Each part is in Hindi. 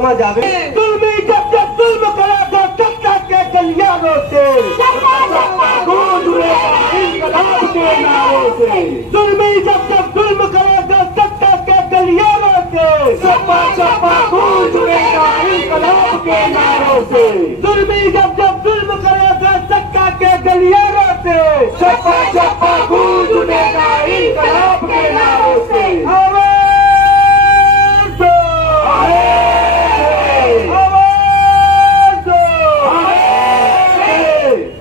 जुल्मी जब जब जुल्म करेगा सत्ता के गलियारों से गूंज उठेगा इंकलाब के नारों से। जुल्मी जब जब जुल्म करेगा सत्ता के गलियारों से सपा सपा गूंज उठेगा इंकलाब के नारों से। जुल्मी जब जब जुल्म करेगा सत्ता के गलियारों से सपा सपा गूंज उठेगा इंकलाब के नारों से।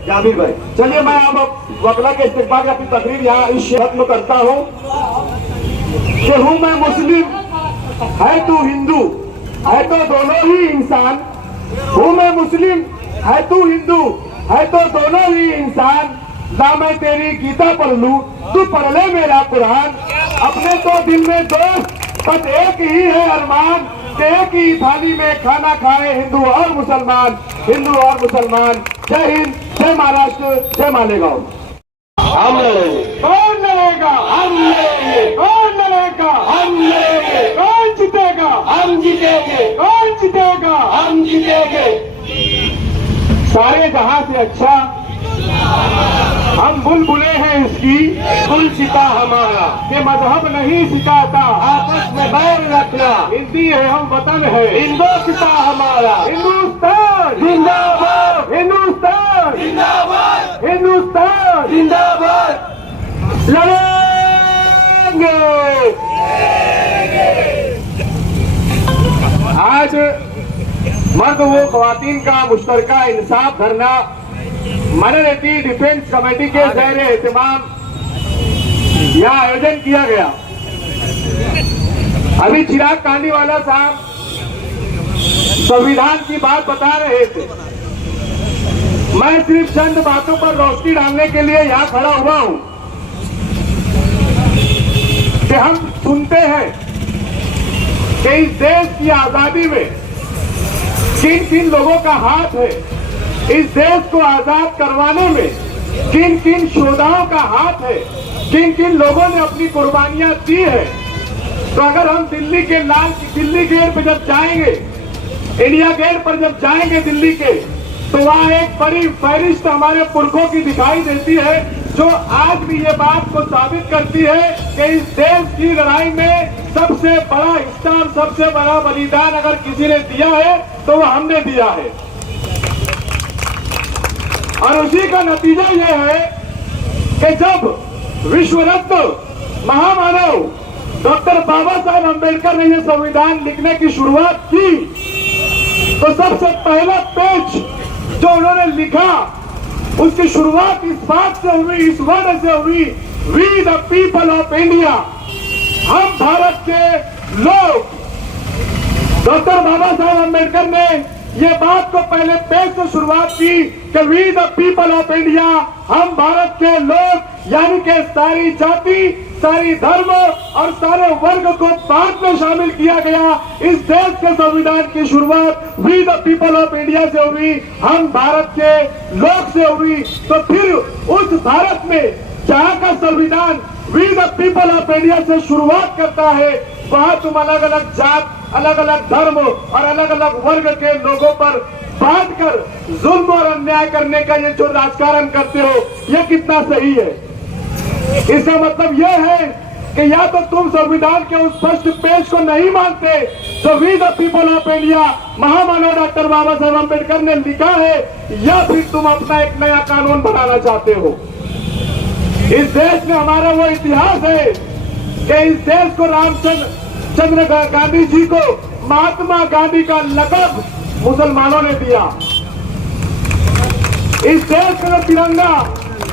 जाबिर भाई, चलिए मैं अब वकला के इस्तेमाल की अपनी तकरीर यहाँ इस खत्म करता हूँ कि हूँ मैं मुस्लिम है तू हिंदू है तो दोनों ही इंसान। हूँ मैं मुस्लिम है तू हिंदू है तो दोनों ही इंसान। ना मैं तेरी गीता पढ़ लूं तू पढ़ ले मेरा कुरान। अपने तो दिल में दोस्त बस एक ही है अरमान। एक ही थाली में खाना खाए हिंदू और मुसलमान, हिंदू और मुसलमान। जय हिंद, जय महाराष्ट्र, जय मालेगांव। हम लड़ेंगे, कौन लड़ेगा? हम लड़ेंगे, कौन लड़ेगा? हम लड़ेंगे, कौन जीतेगा? हम जीतेंगे, कौन जीतेगा? हम जीतेंगे। सारे जहां से अच्छा हम बुलबुले हैं इसकी, गुलशिता हमारा। ये मजहब नहीं सिखाता आपस में बैर रखना। हिंदी है हम वतन है हिंदुस्ता हमारा। हिंदुस्तान जिंदाबाद, हिंदुस्तान जिंदाबाद, हिंदुस्तान जिंदाबाद। लड़ेंगे। आज मर्द वो ख्वातीन का मुश्तरका इंसाफ धरना माइनॉरिटी डिफेंस कमेटी के ज़ेरे एहतमाम यहाँ आयोजन किया गया। अभी चिराग कांडीवाला साहब संविधान की बात बता रहे थे। मैं सिर्फ चंद बातों पर रोशनी डालने के लिए यहाँ खड़ा हुआ हूँ कि हम सुनते हैं कि इस देश की आजादी में किन किन लोगों का हाथ है, इस देश को आजाद करवाने में किन किन योद्धाओं का हाथ है, किन किन लोगों ने अपनी कुर्बानियां दी है। तो अगर हम दिल्ली गेट पर जब जाएंगे, इंडिया गेट पर जब जाएंगे दिल्ली के, तो वहाँ एक बड़ी फहरिस्त हमारे पुरखों की दिखाई देती है जो आज भी ये बात को साबित करती है कि इस देश की लड़ाई में सबसे बड़ा हिस्सा और सबसे बड़ा बलिदान अगर किसी ने दिया है तो वो हमने दिया है। और उसी का नतीजा यह है कि जब विश्व रत्न महामानव डॉक्टर बाबा साहब अम्बेडकर ने यह संविधान लिखने की शुरुआत की, तो सबसे पहला पेज जो उन्होंने लिखा उसकी शुरुआत इस बात से हुई, इस वर्ड से हुई, we the people of India. हम भारत के लोग। डॉक्टर बाबा साहब अम्बेडकर ने ये बात को पहले पेज से शुरुआत की कि we the people of India, हम भारत के लोग, यानी कि सारी जाति, सारी धर्म और सारे वर्ग को भारत में शामिल किया गया। इस देश के संविधान की शुरुआत we the people of India से हुई, हम भारत के लोग से हुई। तो फिर उस भारत में जहाँ का संविधान we the people of India से शुरुआत करता है, वहाँ तुम अलग अलग जात, अलग अलग धर्म और अलग अलग वर्ग के लोगों पर बांटकर जुल्म और अन्याय करने का ये जो राजकारण करते हो, ये कितना सही है? इसका मतलब यह है कि या तो तुम संविधान के उस फर्स्ट पेज को नहीं मानते जो we the people of India महामानव डॉक्टर बाबा साहब अम्बेडकर ने लिखा है, या फिर तुम अपना एक नया कानून बनाना चाहते हो। इस देश में हमारा वो इतिहास है कि इस देश को रामचंद्र गांधी जी को महात्मा गांधी का लक़ब मुसलमानों ने दिया। इस देश का तिरंगा,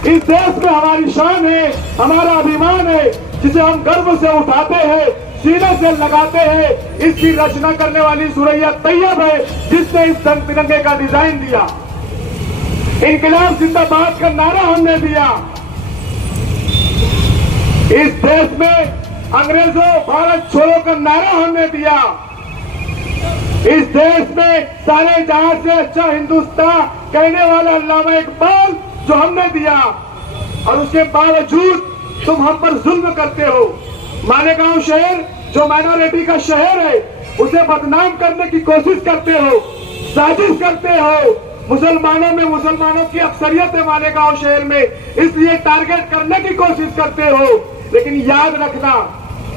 इस देश में हमारी शान है, हमारा अभिमान है, जिसे हम गर्व से उठाते हैं, सीने से लगाते हैं। इसकी रचना करने वाली सुरैया तैयब है जिसने इस तिरंगे का डिजाइन दिया। इनकलाब जिंदाबाद का नारा हमने दिया। इस देश में अंग्रेजों भारत छोड़ो का नारा हमने दिया। इस देश में सारे जहां से अच्छा हिंदुस्तान कहने वाला अल्लामा इकबाल जो हमने दिया, और उसके बावजूद तुम हम पर जुल्म करते हो। मालेगांव शहर जो माइनॉरिटी का शहर है, उसे बदनाम करने की कोशिश करते हो, साजिश करते हो। मुसलमानों में मुसलमानों की अक्सरियत है मालेगांव शहर में, इसलिए टारगेट करने की कोशिश करते हो। लेकिन याद रखना,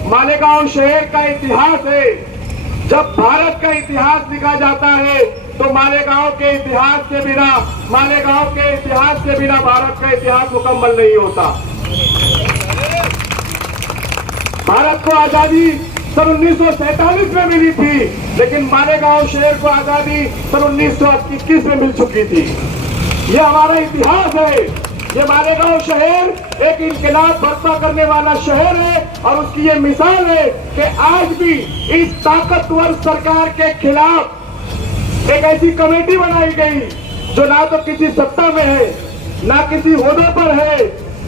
मालेगांव शहर का इतिहास है, जब भारत का इतिहास लिखा जाता है तो मालेगांव के इतिहास के बिना, मालेगांव के इतिहास के बिना भारत का इतिहास मुकम्मल नहीं होता। भारत को आजादी सन 1947 में मिली थी, लेकिन मालेगांव शहर को आजादी सन 1921 में मिल चुकी थी। यह हमारा इतिहास है। ये मालेगांव शहर एक इनकलाब बर्पा करने वाला शहर है और उसकी ये मिसाल है कि आज भी इस ताकतवर सरकार के खिलाफ एक ऐसी कमेटी बनाई गई जो ना तो किसी सत्ता में है, ना किसी ओहदे पर है,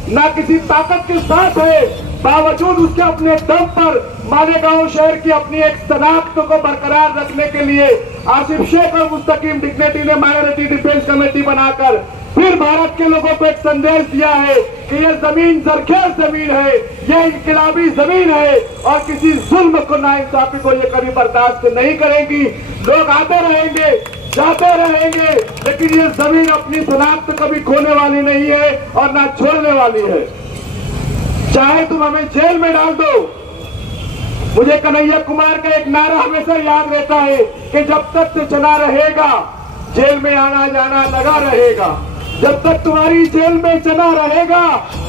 ना किसी ताकत के साथ है, बावजूद उसके अपने दम पर मालेगांव शहर की अपनी एक शनाख्त को बरकरार रखने के लिए आसिफ शेख और मुस्तकीम डिग्नेटी ने माइनॉरिटी डिफेंस कमेटी बनाकर फिर भारत के लोगों को एक संदेश दिया है कि यह जमीन जरखेज जमीन है, यह इनकलाबी जमीन है और किसी जुल्म को, नाइंसाफी को ये कभी बर्दाश्त नहीं करेंगी। लोग आते रहेंगे, जाते रहेंगे, लेकिन ये जमीन अपनी शनाख्त कभी खोने वाली नहीं है और ना छोड़ने वाली है। चाहे तुम हमें जेल में डाल दो। मुझे कन्हैया कुमार का एक नारा हमेशा याद रहता है कि जब तक तो चला रहेगा, जेल में आना जाना लगा रहेगा। जब तक तुम्हारी जेल में चला रहेगा,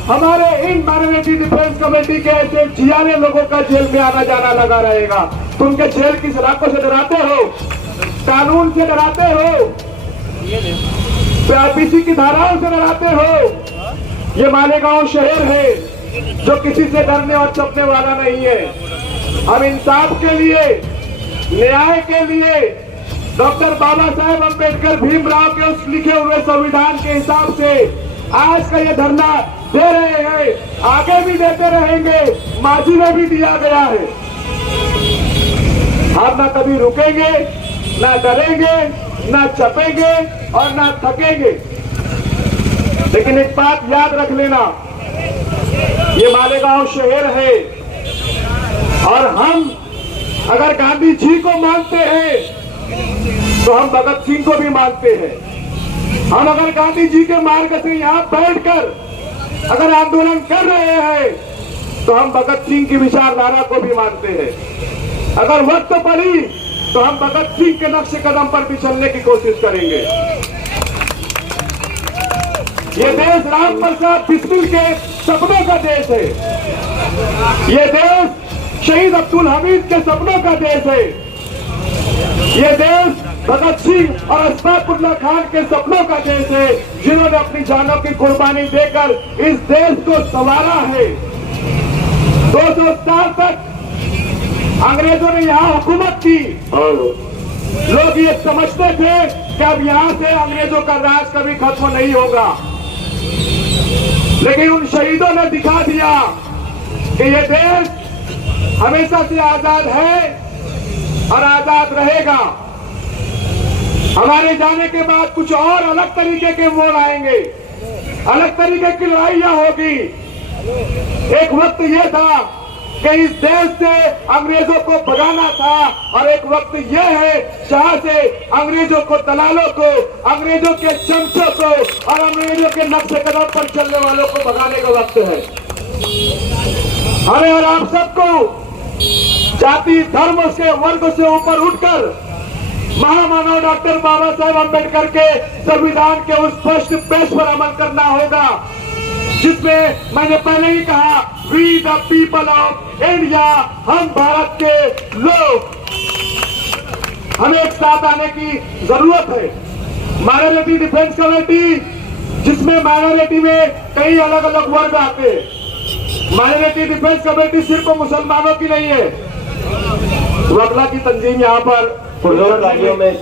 हमारे इन माइनॉरिटी डिफेंस कमेटी के ऐसे जियाने लोगों का जेल में आना जाना लगा रहेगा। तुम के जेल की सलाखों से डराते हो, कानून से डराते हो, पीसी की धाराओं से डराते हो। ये मालेगांव शहर है जो किसी से डरने और छपने वाला नहीं है। हम इंसाफ के लिए, न्याय के लिए डॉक्टर बाबा साहेब अम्बेडकर भीमराव के उस लिखे हुए संविधान के हिसाब से आज का ये धरना दे रहे हैं, आगे भी देते रहेंगे। मांझी में भी दिया गया है। हम ना कभी रुकेंगे, ना डरेंगे, ना छपेंगे और ना थकेंगे। लेकिन एक बात याद रख लेना, ये मालेगांव शहर है और हम अगर गांधी जी को मानते हैं तो हम भगत सिंह को भी मानते हैं। हम अगर गांधी जी के मार्ग से यहाँ बैठकर अगर आंदोलन कर रहे हैं तो हम भगत सिंह की विचारधारा को भी मानते हैं। अगर वक्त पड़ी तो हम भगत सिंह के नक्शे कदम पर भी चलने की कोशिश करेंगे। ये देश राम प्रसाद बिस्मिल के सपनों का देश है। ये देश शहीद अब्दुल हमीद के सपनों का देश है। ये देश भगत सिंह और अशफाकुल्लाह खान के सपनों का देश है, जिन्होंने अपनी जानों की कुर्बानी देकर इस देश को संवारा है। 200 साल तक अंग्रेजों ने यहाँ हुकूमत की और लोग ये समझते थे कि अब यहाँ से अंग्रेजों का राज कभी खत्म नहीं होगा। लेकिन उन शहीदों ने दिखा दिया कि ये देश हमेशा से आजाद है और आजाद रहेगा। हमारे जाने के बाद कुछ और अलग तरीके के मोड़ आएंगे, अलग तरीके की लड़ाइयां होगी। एक वक्त यह था कि इस देश से अंग्रेजों को भगाना था और एक वक्त यह है जहां से अंग्रेजों को, दलालों को, अंग्रेजों के चमचों को और अंग्रेजों के नक्शे कदम पर चलने वालों को भगाने का वक्त है। हमें और आप सबको जाति, धर्म से, वर्ग से ऊपर उठकर महामानव डॉक्टर बाबा साहेब अम्बेडकर के संविधान के उस फर्स्ट पेज पर अमल करना होगा, जिसमें मैंने पहले ही कहा, we the people of India, हम भारत के लोग, हमें एक साथ आने की जरूरत है। माइनॉरिटी डिफेंस कमेटी, जिसमें माइनॉरिटी में कई अलग अलग वर्ग आते हैं। माइनॉरिटी डिफेंस कमेटी सिर्फ मुसलमानों की नहीं है, वकला की तंजीम यहाँ पर में